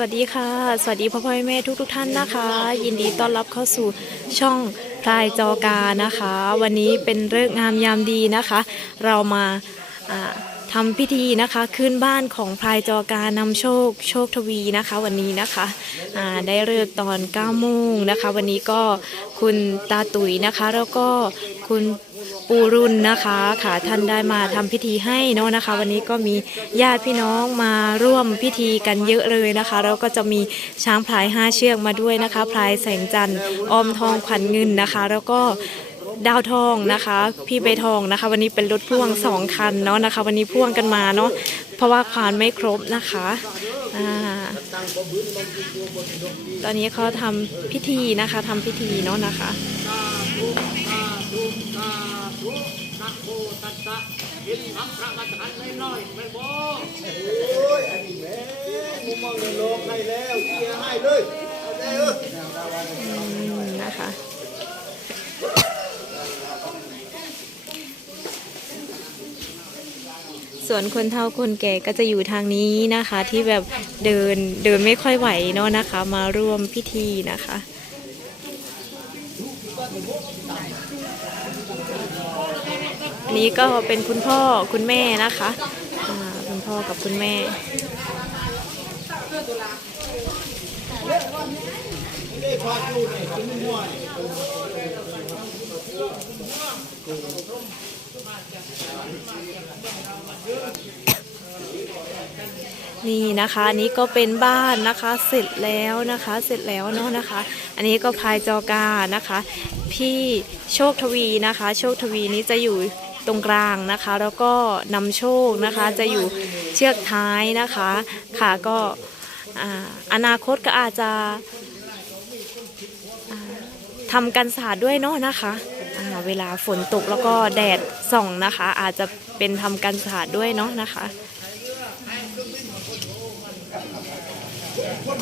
วัสดีค่ะ สวัสดีพ่อพ่อแม่ทุกทุกท่านนะคะ ยินดีต้อนรับเข้าสู่ช่องพลายจอกานะคะ วันนี้เป็นเลิกษ์งามยามดีนะคะ เรามาอ่าทำพิธีนะคะขึ้นบ้านของพลายจอกานำโชคโชคทวีนะคะ วันนี้นะคะได้เลิกษ์ตอน9โมงนะคะ วันนี้ก็คุณตาตุ๋ยนะคะ แล้วก็คุณ ปูรุนนะคะ ค่ะท่านได้มาทำพิธีให้เนาะนะคะ วันนี้ก็มีญาติพี่น้องมาร่วมพิธีกันเยอะเลยนะคะ แล้วก็จะมีช้างพลายห้าเชือกมาด้วยนะคะพลายแสงจันทร์ออมทองขวัญเงินนะคะ แล้วก็ดาวทองนะคะ พี่ใบทองนะคะ วันนี้เป็นรถพ่วงสองคันเนาะนะคะ วันนี้พ่วงกันมาเนาะเพราะว่าควานไม่ครบนะคะอ่าตอนนี้เขาทำพิธีนะคะทำพิธีเนาะนะคะ นะโมตัสสะยินทัพพระกัจฉันไม่น้อยไม่บ่โอ้ยอันนี้แม่มุมมองในโลกให้แล้วเคลียร์ให้เลยเอาได้เออนะคะส่วนคนเฒ่าคนแก่ก็จะอยู่ทางนี้นะคะ ที่แบบเดินเดินไม่ค่อยไหวเนาะนะคะ มาร่วมพิธีนะคะอั นนี้ก็เป็นคุณพ่อคุณแม่นะคะคุณพ่อกับคุณแม่ นี่นะคะอันนี้ก็เป็นบ้านนะคะเสร็จแล้วนะคะเสร็จแล้วเนาะนะคะ อันนี้ก็พายจอกานะคะ พี่โชคทวีนะคะ โชคทวีนี้จะอยู่ตรงกลางนะคะ แล้วก็นำโชคนะคะจะอยู่เชือกท้ายนะคะค่ะก็อานาคตก็อาจจะอ่าทำกันศาสตร์ด้วยเนาะนะคะเวลาฝนตกแล้วก็แดดส่องนะคะ อาจจะเป็นทำกันศาสตร์ด้วยเนาะนะคะ คน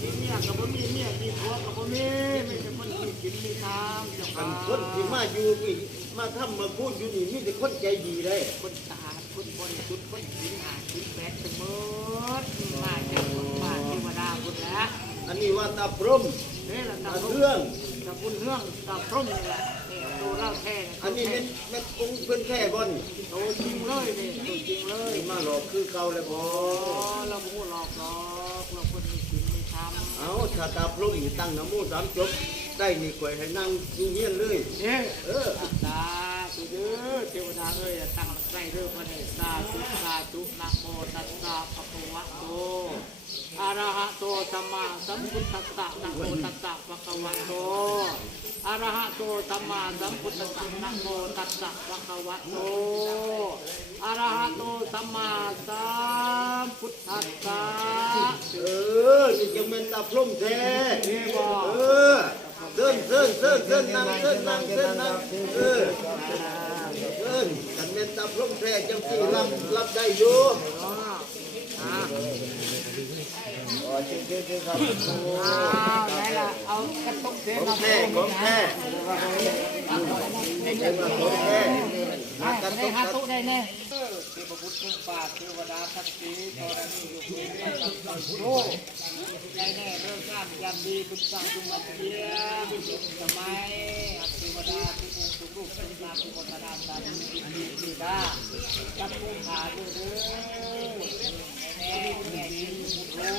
ที่เมียกับบ่มีเมียที่ผัวกับบ่มีไม่ใช่ค นที่กินมีน้ำจังอันหวะคนที่มาอยู่นี่มาทำมาพูดอยู่นี่มีแต่คนใจดีเลยคนตาคนบริสุทธิ์คนกินหากินแปดเสมอมาจากคนมาเทวดาบุญแล้วอันนี้ว่าตาพรหมนี่แหละตาตาพรเรื่องตาคุณเรื่องตาพร่มนี่แหละนี่ตัวเล่าแท้อันนี้เป็นแม่องค์เพิ่นแค่บอนตัวจริงเลยนี่ตัวจริงเลย มาหลอกคือเก่าเลยบ่อ๋อเราพูดหลอกหลอกเราคนมีกินมีทำเอาถ้าตาพรหมนี่ตั้งนะโมสามจบ ได้นี่กวยให้นั่งอยู่เฮียนเลยเนี่ยเออตาสุเด้อเทวดาเอ้ยตั้งหลักใจเด้อพระเนสาธุสาธุนะโมตัสสะภะคะวะโตอะระหะโตสัมมาสัมพุทธัสสะนะโมตัสสะภะคะวะโตอะระหะโตสัมมาสัมพุทธัสสะนะโมตัสสะภะคะวะโตอะระหะโตสัมมาสัมพุทธัสสะเออนี่จังเป็นตาพรหมแท้นี่บ่เออ เดินเดินเดินเดินนั่งเดินนั่งเดินนั่งเออเดินกันเป็นตาพรหมแท้จังสี่รับรับได้อยู่ว้าวไหนล่ะเอากระตุกเสียงของมาแท้ของแท้เป็นว่าของแท้หากันในต้องหากัดตุได้แน่ เทพบุตรเทพบาทเทวดาทัพสีธรณีอยู่ภูมิปัญญาโลกได้แน่เรื่องงามยามดีบุญสร้างจุงเทียมสมัยเทวดาทุกองค์ทุกรูปเป็นมาทุกคนนาตาดีดีดีดาจับผู้ขาดูเด้อแม่แม่ยินบุตรรู้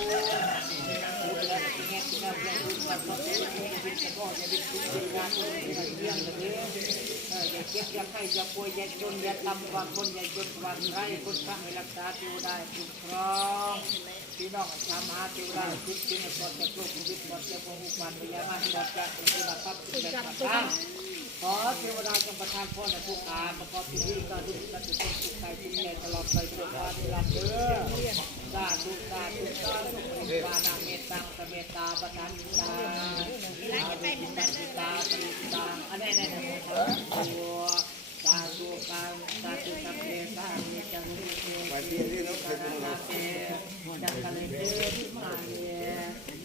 อย่าเจ็บอย่าไข้อย่าป่วยอย่าจนอย่าต่ำกว่าคนอย่าจนกว่าใครคนข้างให้รักษาตัวได้ทุกครองพี่น้องชาวมหาเทวดาทุกสิ่งปลอดจากโรควิดปลอดจากโรคอุบัติยามาปลอดจากอุบัติภัยทุกแบบต่างขอเทวดาจงประทานพรในผู้การประกอบพิธีการดุจตัดสินสุขใจทุกแก่ตลอดไปจนกว่าเวลาเด้อ สาธุสาธุสาธุเทวดาเมตตังสเมตตาประทานตาอาภิตาปิตาปริตาอันนี้ในในตัวสาธุการสาธุสัพเพสาธุจังริเกไปเรียนที่น้องเคยเป็นมาเตจังกันเลเตมาเน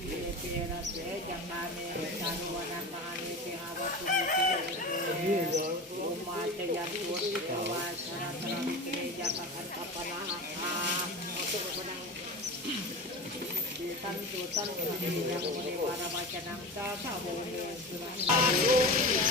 เตเตนะเตจังมาเนจานุวนามาเนเตหาวัตุมิเตโอมาจยันตุติเทวาชนะตระวิเตยะปะคันตปนาอา ตุปนังดิตันตุตันตุติยังมุนิวารามาจนังสาสาโมเนสุนัน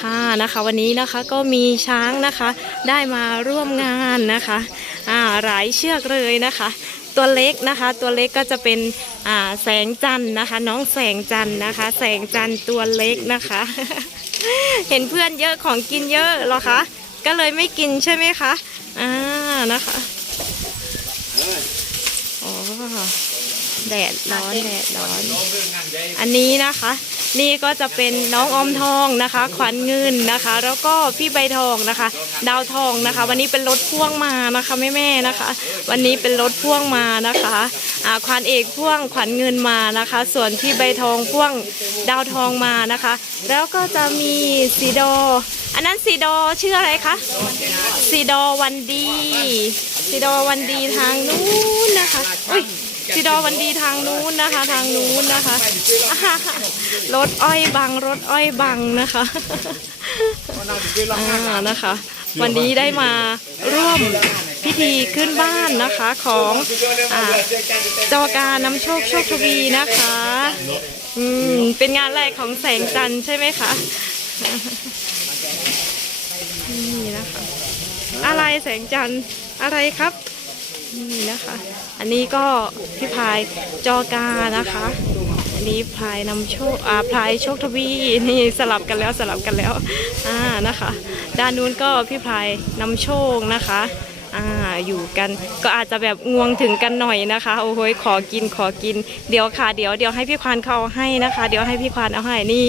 ค่ะนะคะวันนี้นะคะก็มีช้างนะคะได้มาร่วมงานนะคะอ่าหลายเชือกเลยนะคะ ตัวเล็กนะคะ ตัวเล็กก็จะเป็นอ่าแสงจันนะคะ น้องแสงจันนะคะ แสงจันตัวเล็กนะคะ เห็นเพื่อนเยอะของกินเยอะหรอคะ ก็เลยไม่กินใช่ไหมคะ อ่านะคะโอ้แดดร้อนแดดร้อน อันนี้นะคะ นี่ก็จะเป็นน้องอมทองนะคะ ขวัญเงินนะคะ แล้วก็พี่ใบทองนะคะ ดาวทองนะคะ วันนี้เป็นรถพ่วงมานะคะแม่แม่ๆนะคะ วันนี้เป็นรถพ่วงมานะคะอ่าขวัญเอกพ่วงขวัญเงินมานะคะ ส่วนพี่ใบทองพ่วงดาวทองมานะคะ แล้วก็จะมีสีดอ อันนั้นสีดอชื่ออะไรคะสีดอวันดีสีดอวันดีทางนู้นนะคะอุ้ยสีดอวันดีทางนู้นนะคะ ทางนู้นนะคะรถอ้อยบังรถอ้อยบังนะคะอ่านะคะ วันนี้ได้มาร่วมพิธีขึ้นบ้านนะคะของอาจอการนำโชคโชคทวีนะคะอืมเป็นงานแรกของแสงจันทร์ใช่ไหมคะนี่นะคะ อะไรแสงจันทร์อะไรครับนี่นะคะ อันนี้ก็พี่พายจอกานะคะ อันนี้พายนำโชคอ่าพายโชคทวีนี่สลับกันแล้วสลับกันแล้วอ่านะคะ ด้านนู้นก็พี่พายนำโชคนะคะ อ่าอยู่กัน ก็อาจจะแบบงวงถึงกันหน่อยนะคะ โอ้โหขอกินขอกินเดี๋ยวค่ะ เดี๋ยวเดี๋ยวให้พี่ควานเขาเอาให้นะคะ เดี๋ยวให้พี่ควานเอาให้นี่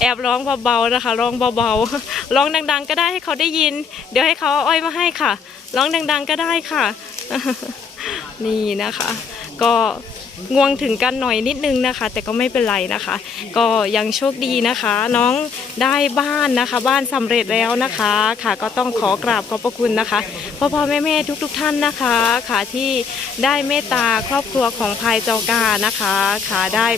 แอบร้องเบาๆนะคะร้องเบาๆร้องดัง ๆ ก็ได้ให้เขาได้ยิน เดี๋ยวให้เขาเอาอ้อยมาให้ค่ะร้องดัง ๆ ก็ได้ค่ะ นี่นะคะ ก็ง่วงถึงกันหน่อยนิดนึงนะคะ แต่ก็ไม่เป็นไรนะคะ ก็ยังโชคดีนะคะ น้องได้บ้านนะคะ บ้านสำเร็จแล้วนะคะค่ะ ก็ต้องขอกราบขอบพระคุณนะคะพ่อพ่อแม่แม่ทุกๆท่านนะคะค่ะที่ได้เมตตาครอบครัวของภายเจ้ากานะคะค่ะได้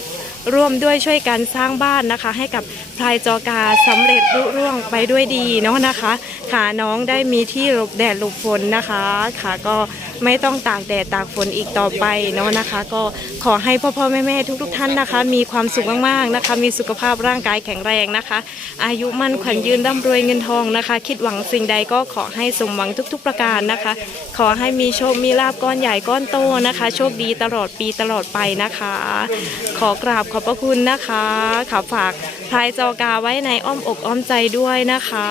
ร่วมด้วยช่วยกันสร้างบ้านนะคะ ให้กับพลายจอกาสำเร็จรุ่ร่วงไปด้วยดีเนาะนะคะค่ะน้องได้มีที่หลบแดดหลบฝนนะคะค่ะก็ ไม่ต้องตากแดดตากฝนอีกต่อไปเนาะนะคะ ก็ขอให้พ่อพ่อแม่แม่ทุก ๆ ท่านนะคะ มีความสุขมากๆนะคะ มีสุขภาพร่างกายแข็งแรงนะคะ อายุมั่นขวัญยืนร่ำรวยเงินทองนะคะ คิดหวังสิ่งใดก็ขอให้สมหวังทุก ๆ ประการนะคะ ขอให้มีโชคมีลาบก้อนใหญ่ก้อนโตนะคะ โชคดีตลอดปีตลอดไปนะคะ ขอกราบขอบพระคุณนะคะขอฝากพลายจอกาไว้ในอ้อมอกอ้อมใจด้วยนะคะ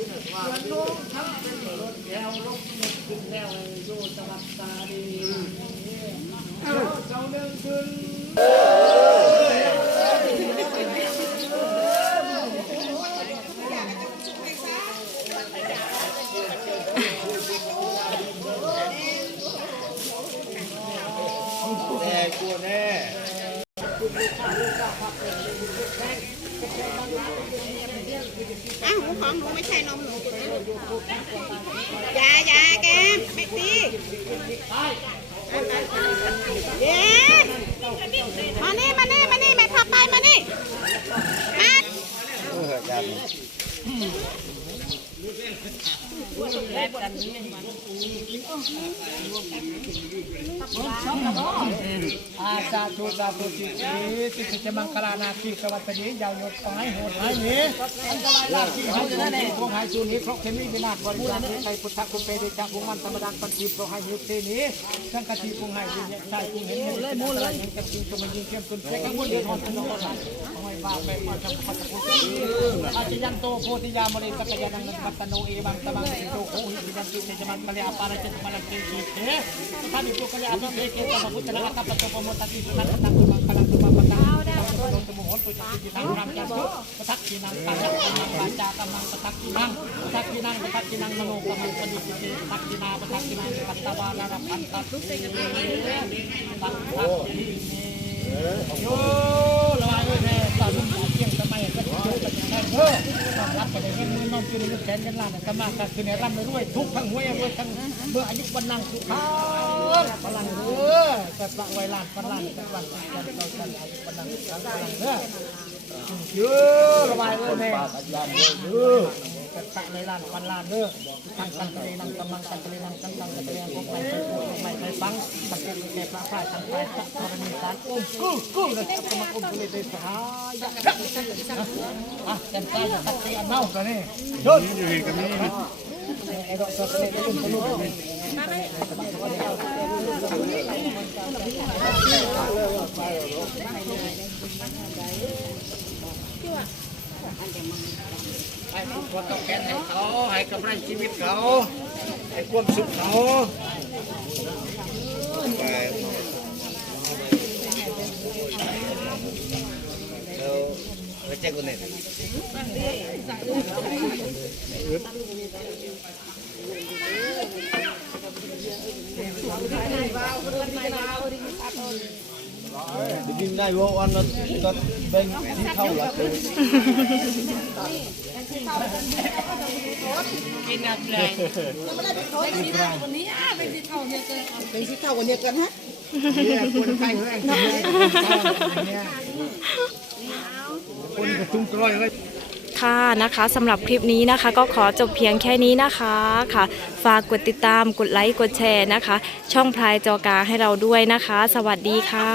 ไอ้มดแน่กลัวแน่ อ้าวของหนูไม่ใช่นมหนูอย่าอย่าแกมไม่ตีเย็นมานี่มานี่มานี่แม่ทับไปมานี่ มาเออกันอาสาธุสาธุจิตติสิจะมังคลานาคีสวัสดียาวยกหายโหดหายหนีอันตรายลาที่หายนั่นเองพวกหายสูนี้ครบเทมีวินาศบริจาคใครพุทธคุณเปรตจากพวกมันธรรมดาปัญจีพวกหายยุตินี้สังกติพวกหายยิงใช่พวกเห็นเลยมูเลยเห็นกับจริงมันยิงเทียมตุนเช็คข้างบนเดือดร้อนตลอดเอา ไว้บ้าไปมาทำปัจจุบันอาจยันโตโพธิยามริสักยานังปัตตโนเอวังตมังสิโตโหหิยันติเตจมันกัลยาปาราจิตมัลเกจิเตท่านผู้กัลยาณเทเกตมพุทธนาคัปปะโตปโมตัติสุนันตังตุมังกัลังตุมังปัตตังโตตมุหนตุจักจินังรามจันตุปทักขินังปัญญาปัญญากำลังปทักขินังปทักขินังปทักขินังมโนกำลังปฏิสิปทักขินาปทักขินังปัตตวาลาพันตัตุเตเกตังทักขิโยระวังด้วย เออรับไปได้เงินมือน้องจืดเงินแสนกันล้านสมาก็คือในร่ำรวยทุกทั้งหวยรวยทั้งเมื่ออายุวันนั่งสุขาพลังเด้อกัสไวลานพลังกัสวันกันเรากันอายุวันนั่งสุขาพลังเออเยอะระบายเลยแม่ เด้อกัสไวลานพลังเด้อทั้งกันทะเลนังกำลังกันทะเลนังกันตังกันทะเลพวกไม่ไปพวกไม่ไปฟังตังกุแก่พระพายทั้งไปสักธรณีสารอุ้มกู้กู้เลยกับกำลังอุ้มเลยเด้อสหายอะเต็มใจตัดเสียเน่ากันนี่ยศอยู่กันนี่ไอ้ดอกสะเลอุ้มทะลุกันนี่ ให้ทุกคนต้องแก้ให้เขา ให้กำไรชีวิตเขา ให้ความสุขเขาไปแล้วแล้วแจ้งคนไหน ดึงได้ว่าอันนั้นก็เป็นที่เท่าหลักเลยกินอะไรเป็นที่เท่าวันนี้เป็นที่เข้าเนี่กินเป็นที่เข้าวันนี้กันฮะคนไข้เขางยคนกระตุ้งกร้อยเลย ค่ะนะคะสำหรับคลิปนี้นะคะ ก็ขอจบเพียงแค่นี้นะคะค่ะ ฝากกดติดตามกดไลค์กดแชร์นะคะ ช่องพลายจอกาให้เราด้วยนะคะ สวัสดีค่ะ